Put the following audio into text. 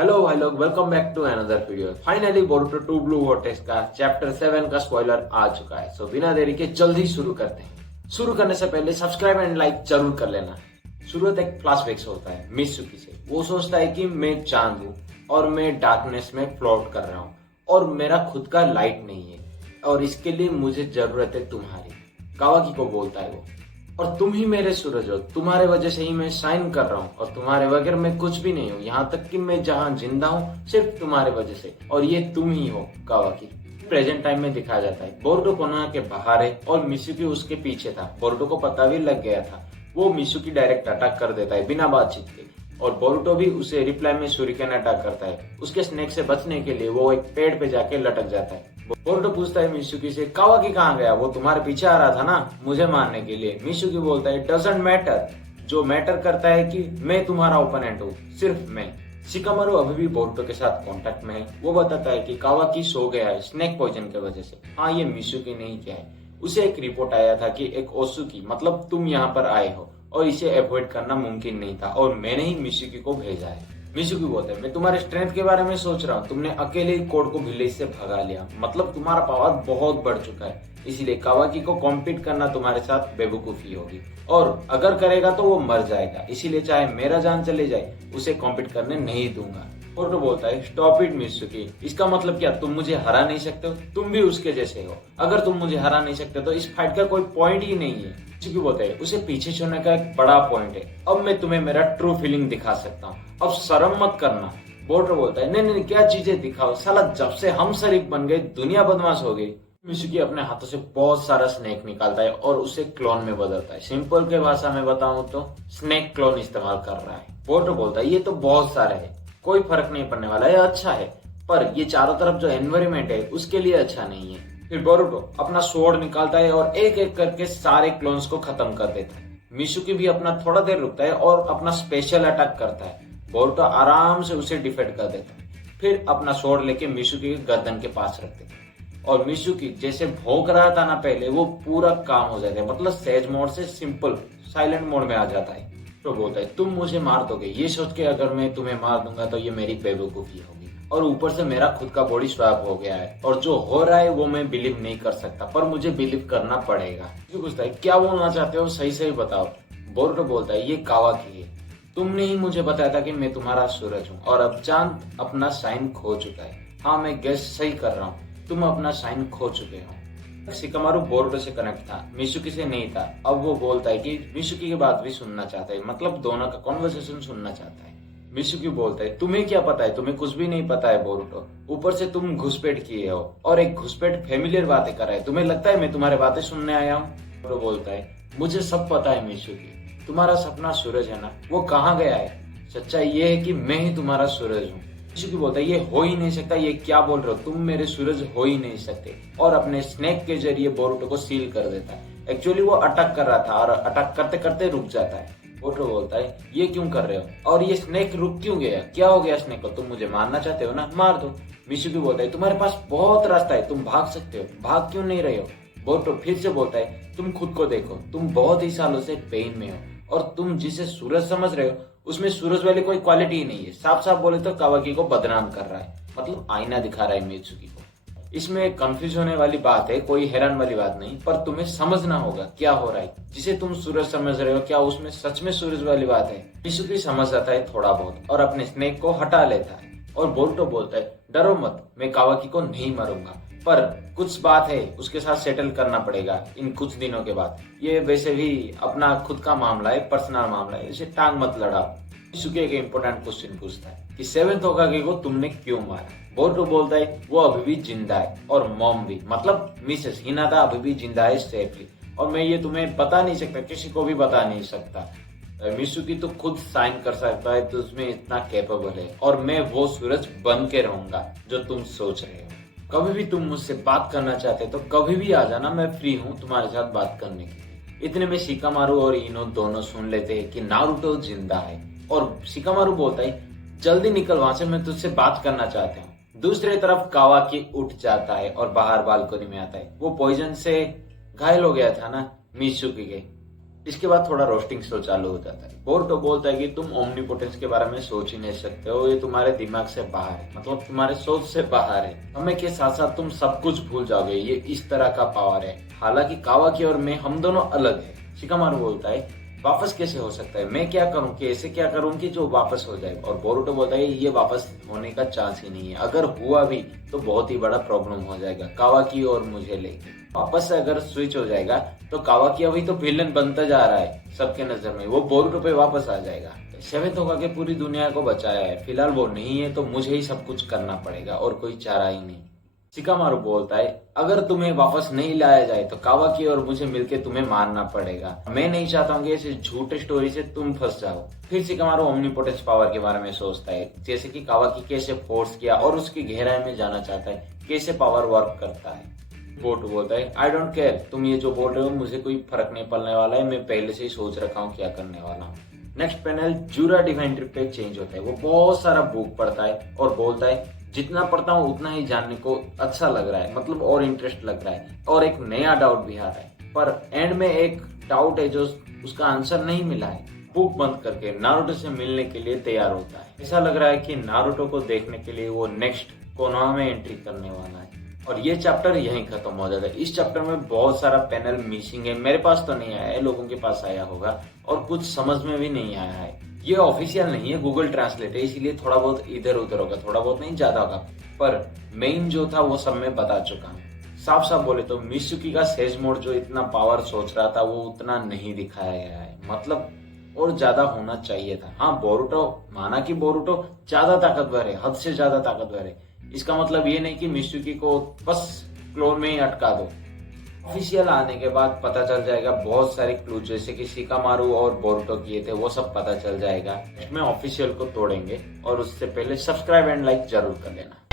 Hello भाई लोग, welcome back to another video. Finally Boruto 2 blue vortex का chapter 7 का स्पॉइलर आ चुका है। सो बिना देरी के जल्दी शुरू करते हैं। शुरू करने से पहले सब्सक्राइब एंड लाइक जरूर कर लेना। शुरुआत एक फ्लैशबैक से होता है मित्सुकी से। वो सोचता है कि मैं चांद हूँ और मैं डार्कनेस में फ्लोट कर रहा हूँ और मेरा खुद का लाइट नहीं है और इसके लिए मुझे जरूरत है तुम्हारी। कावाकी को बोलता है वो, और तुम ही मेरे सूरज हो, तुम्हारे वजह से ही मैं शाइन कर रहा हूँ और तुम्हारे बगैर मैं कुछ भी नहीं हूँ। यहाँ तक कि मैं जहाँ जिंदा हूँ सिर्फ तुम्हारे वजह से, और ये तुम ही हो कावाकी। प्रेजेंट टाइम में दिखाया जाता है बोरुटो कोनोहा के बाहर है और मित्सुकी उसके पीछे था। बोरुटो को पता भी लग गया था। वो मित्सुकी डायरेक्ट अटैक कर देता है बिना बातचीत के, और बोरुटो भी उसे रिप्लाई में शूरिकेन अटैक करता है। उसके स्नेक से बचने के लिए वो एक पेड़ पे जाके लटक जाता है। बोरुटो पूछता है मित्सुकी से, कावाकी कहाँ गया? वो तुम्हारे पीछे आ रहा था ना मुझे मारने के लिए। मित्सुकी बोलता है, डजंट मैटर। जो मैटर करता है कि मैं तुम्हारा ओपोनेंट हूँ, सिर्फ मैं। शिकामारू अभी भी बोरुटो के साथ कांटेक्ट में है। वो बताता है कि कावाकी सो गया है स्नेक पॉइजन की वजह से। हाँ, ये मित्सुकी ने ही किया है। उसे एक रिपोर्ट आया था कि एक ओत्सुकी मतलब तुम यहाँ पर आए हो और इसे अवॉइड करना मुमकिन नहीं था और मैंने ही मित्सुकी को भेजा है। मित्सुकी बोलते हैं, मैं तुम्हारे स्ट्रेंथ के बारे में सोच रहा हूँ। तुमने अकेले ही कोड को विलेज से भगा लिया, मतलब तुम्हारा पावर बहुत बढ़ चुका है। इसीलिए कावाकी को कॉम्पीट करना तुम्हारे साथ बेवकूफी होगी, और अगर करेगा तो वो मर जाएगा। इसीलिए चाहे मेरा जान चले जाए उसे कॉम्पीट करने नहीं दूंगा। बोरुटो बोलता है, स्टॉप इट मित्सुकी। इसका मतलब क्या? तुम मुझे हरा नहीं सकते हो? तुम भी उसके जैसे हो। अगर तुम मुझे हरा नहीं सकते तो इस फाइट का कोई पॉइंट ही नहीं है। मित्सुकी बोलता है, उसे पीछे छोड़ने का एक बड़ा पॉइंट है। अब मैं तुम्हें मेरा ट्रू फीलिंग दिखा सकता हूँ, अब शर्म मत करना। बोरुटो बोलता है, नहीं नहीं, क्या चीजें दिखाओ साला, जब से हम शरीक बन गए दुनिया बदमाश हो गई। मित्सुकी अपने हाथों से बहुत सारा स्नेक निकालता है और उसे क्लोन में बदलता है। सिंपल के भाषा में बताऊं तो स्नेक क्लोन इस्तेमाल कर रहा है। बोरुटो बोलता है, ये तो बहुत सारे है, कोई फर्क नहीं पड़ने वाला है, अच्छा है, पर ये चारों तरफ जो एनवायरमेंट है उसके लिए अच्छा नहीं है। फिर बोरुटो अपना स्वॉर्ड निकालता है और एक एक करके सारे क्लोन्स को खत्म कर देता है। मित्सुकी भी अपना थोड़ा देर रुकता है और अपना स्पेशल अटैक करता है। बोरुटो आराम से उसे डिफेंड कर देता है, फिर अपना स्वॉर्ड लेके मित्सुकी के गर्दन के पास रख देता है। और मित्सुकी जैसे भौंक रहा था ना पहले, वो पूरा काम हो जाता है, मतलब सेज मोड से सिंपल साइलेंट मोड में आ जाता है। तो बोलता है, तुम मुझे मार दोगे ये सोच के, अगर मैं तुम्हें मार दूंगा तो ये मेरी बेवकूफी होगी, और ऊपर से मेरा खुद का बॉडी स्वैप हो गया है और जो हो रहा है वो मैं बिलीव नहीं कर सकता, पर मुझे बिलीव करना पड़ेगा। पूछता है, क्या बोलना चाहते हो, सही सही बताओ। बोरुटो बोलता है, ये कावाकी है। तुमने ही मुझे बताया था कि मैं तुम्हारा सूरज हूँ और अब चांद अपना साइन खो चुका है। हाँ, मैं गेस सही कर रहा हूँ, तुम अपना साइन खो चुके हो। शिकामारू बोरुटो से कनेक्ट था, मित्सुकी से नहीं था। अब वो बोलता है कि मित्सुकी की बात भी सुनना चाहता है, मतलब दोनों का कॉन्वर्सेशन सुनना चाहता है। मित्सुकी बोलता है, तुम्हें क्या पता है, तुम्हें कुछ भी नहीं पता है बोरुटो। ऊपर से तुम घुसपैठ किए हो और एक घुसपैठ फेमिलियर बातें कर रहा है। तुम्हें लगता है मैं तुम्हारे बातें सुनने आया हूँ? बोरुटो बोलता है, मुझे सब पता है मित्सुकी, तुम्हारा सपना सूरज है ना, वो कहाँ गया है? सच्चाई ये है कि मैं ही तुम्हारा सूरज हूँ। मित्सुकी बोलता है, ये हो ही नहीं सकता, ये क्या बोल रहे हो तुम, मेरे सूरज हो ही नहीं सकते। और अपने स्नेक के जरिए बोरुटो को सील कर देता है। एक्चुअली वो अटैक कर रहा था और अटैक करते करते रुक जाता है। बोरुटो बोलता है, ये क्यों कर रहे हो, और ये स्नेक रुक क्यों गया? क्या हो गया स्नेक को? तुम मुझे मारना चाहते हो ना, मार दो। मित्सुकी बोलता है, तुम्हारे पास बहुत रास्ता है, तुम भाग सकते हो, भाग क्यों नहीं रहे हो? बोरुटो फिर से बोलता है, तुम खुद को देखो, तुम बहुत ही सालों से पेन में हो और तुम जिसे सूरज समझ रहे हो उसमें सूरज वाली कोई क्वालिटी ही नहीं है। साफ साफ बोले तो कावाकी को बदनाम कर रहा है, मतलब आईना दिखा रहा है मित्सुकी को। इसमें कंफ्यूज होने वाली बात है, कोई हैरान वाली बात नहीं, पर तुम्हें समझना होगा क्या हो रहा है। जिसे तुम सूरज समझ रहे हो, क्या उसमें सच में सूरज वाली बात है? मित्सुकी समझ जाता है थोड़ा बहुत और अपने स्नेक को हटा लेता है। और बोरुटो बोलता है, डरो मत, मैं कावाकी को नहीं मारूंगा, पर कुछ बात है उसके साथ सेटल करना पड़ेगा इन कुछ दिनों के बाद। ये वैसे भी अपना खुद का मामला है, पर्सनल मामला है, इसे टांग मत लड़ा। मित्सुकी एक इम्पोर्टेंट क्वेश्चन पूछता है कि सेवेंथ होकागे को तुमने क्यों मारा? बोरुटो बोलता है, वो अभी भी जिंदा है और मॉम भी, मतलब मिसेस हिनाता अभी भी जिंदा है सेफली, और मैं ये तुम्हें बता नहीं सकता, किसी को भी बता नहीं सकता। मित्सुकी तो खुद साइन कर सकता है, तो उसमें इतना कैपेबल है, और मैं वो सूरज बन के रहूंगा जो तुम सोच रहे हो। कभी भी तुम मुझसे बात करना चाहते तो कभी भी आ जाना, मैं फ्री हूँ तुम्हारे साथ बात करने के लिए। इतने में शिकामारू और इनो दोनों सुन लेते हैं कि नारुतो जिंदा है, और शिकामारू बोलता है, जल्दी निकल वहां से, मैं तुझसे बात करना चाहता हूँ। दूसरी तरफ कावाकी उठ जाता है और बाहर बालकनी में आता है। वो पॉइजन से घायल हो गया था ना मित्सुकी के, इसके बाद थोड़ा रोस्टिंग शो चालू हो जाता है। बोरुतो बोलता है कि तुम ओमनीपोटेंस के बारे में सोच ही नहीं सकते हो, ये तुम्हारे दिमाग से बाहर है, मतलब तुम्हारे सोच से बाहर है। समय के साथ साथ तुम सब कुछ भूल जाओगे, ये इस तरह का पावर है। हालांकि कावाकी और मैं, हम दोनों अलग है। शिकामारु बोलता है वापस कैसे हो सकता है, मैं क्या करूं कि ऐसे क्या करूं कि जो वापस हो जाए। और बोरुतो बोलता है ये वापस होने का चांस ही नहीं है, अगर हुआ भी तो बहुत ही बड़ा प्रॉब्लम हो जाएगा कावाकी और मुझे लेके। वापस से अगर स्विच हो जाएगा तो कावाकी अभी तो विलन बनता जा रहा है सबके नजर में, वो बोरुतो पे वापस आ जाएगा। सेवेंथ होकागे पूरी दुनिया को बचाया है, फिलहाल वो नहीं है तो मुझे ही सब कुछ करना पड़ेगा और कोई चारा ही नहीं। शिकामारु बोलता है अगर तुम्हें वापस नहीं लाया जाए तो कावाकी और मुझे मिलके तुम्हें मारना पड़ेगा, मैं नहीं चाहता हूँ कि ऐसे झूठे स्टोरी से तुम फंस जाओ। फिर शिकामारु ओमनीपोटेंस पावर के बारे में सोचता है, जैसे कि कावाकी कैसे फोर्स किया और उसकी गहराई में जाना चाहता है, कैसे पावर वर्क करता है। बोरुतो बोलता है आई डोंट केयर, तुम ये जो बोल रहे हो मुझे कोई फर्क नहीं पड़ने वाला है, मैं पहले से ही सोच रखा हूँ क्या करने वाला हूँ। नेक्स्ट पैनल जूरा डिवाइन ट्रिप पे चेंज होता है। वो बहुत सारा बुक पढ़ता है और बोलता है जितना पढ़ता हूँ उतना ही जानने को अच्छा लग रहा है, मतलब और इंटरेस्ट लग रहा है और एक नया डाउट भी आ रहा है। पर एंड में एक डाउट है जो उसका आंसर नहीं मिला है। बुक बंद करके नारुतो से मिलने के लिए तैयार होता है। ऐसा लग रहा है कि नारुतो को देखने के लिए वो नेक्स्ट कोनोहा में एंट्री करने वाला है। और ये चैप्टर यहीं खत्म हो जाता है। इस चैप्टर में बहुत सारा पैनल मिसिंग है, मेरे पास तो नहीं आया है, लोगों के पास आया होगा और कुछ समझ में भी नहीं आया है। ये ऑफिशियल नहीं है, गूगल ट्रांसलेट है, इसीलिए थोड़ा बहुत इधर उधर होगा, थोड़ा बहुत नहीं ज्यादा होगा, पर मेन जो था वो सब मैं बता चुका हूँ। साफ साफ बोले तो मित्सुकी का सेज मोड जो इतना पावर सोच रहा था वो उतना नहीं दिखाया गया है, मतलब और ज्यादा होना चाहिए था। हाँ बोरुतो, माना कि बोरुतो ज्यादा ताकतवर है, हद से ज्यादा ताकतवर है, इसका मतलब ये नहीं कि मित्सुकी को बस क्लोन में ही अटका दो। ऑफिशियल आने के बाद पता चल जाएगा, बहुत सारे क्लू जैसे कि शिकामारु और बोरुतो किए थे वो सब पता चल जाएगा। इसमें ऑफिशियल को तोड़ेंगे और उससे पहले सब्सक्राइब एंड लाइक जरूर कर लेना।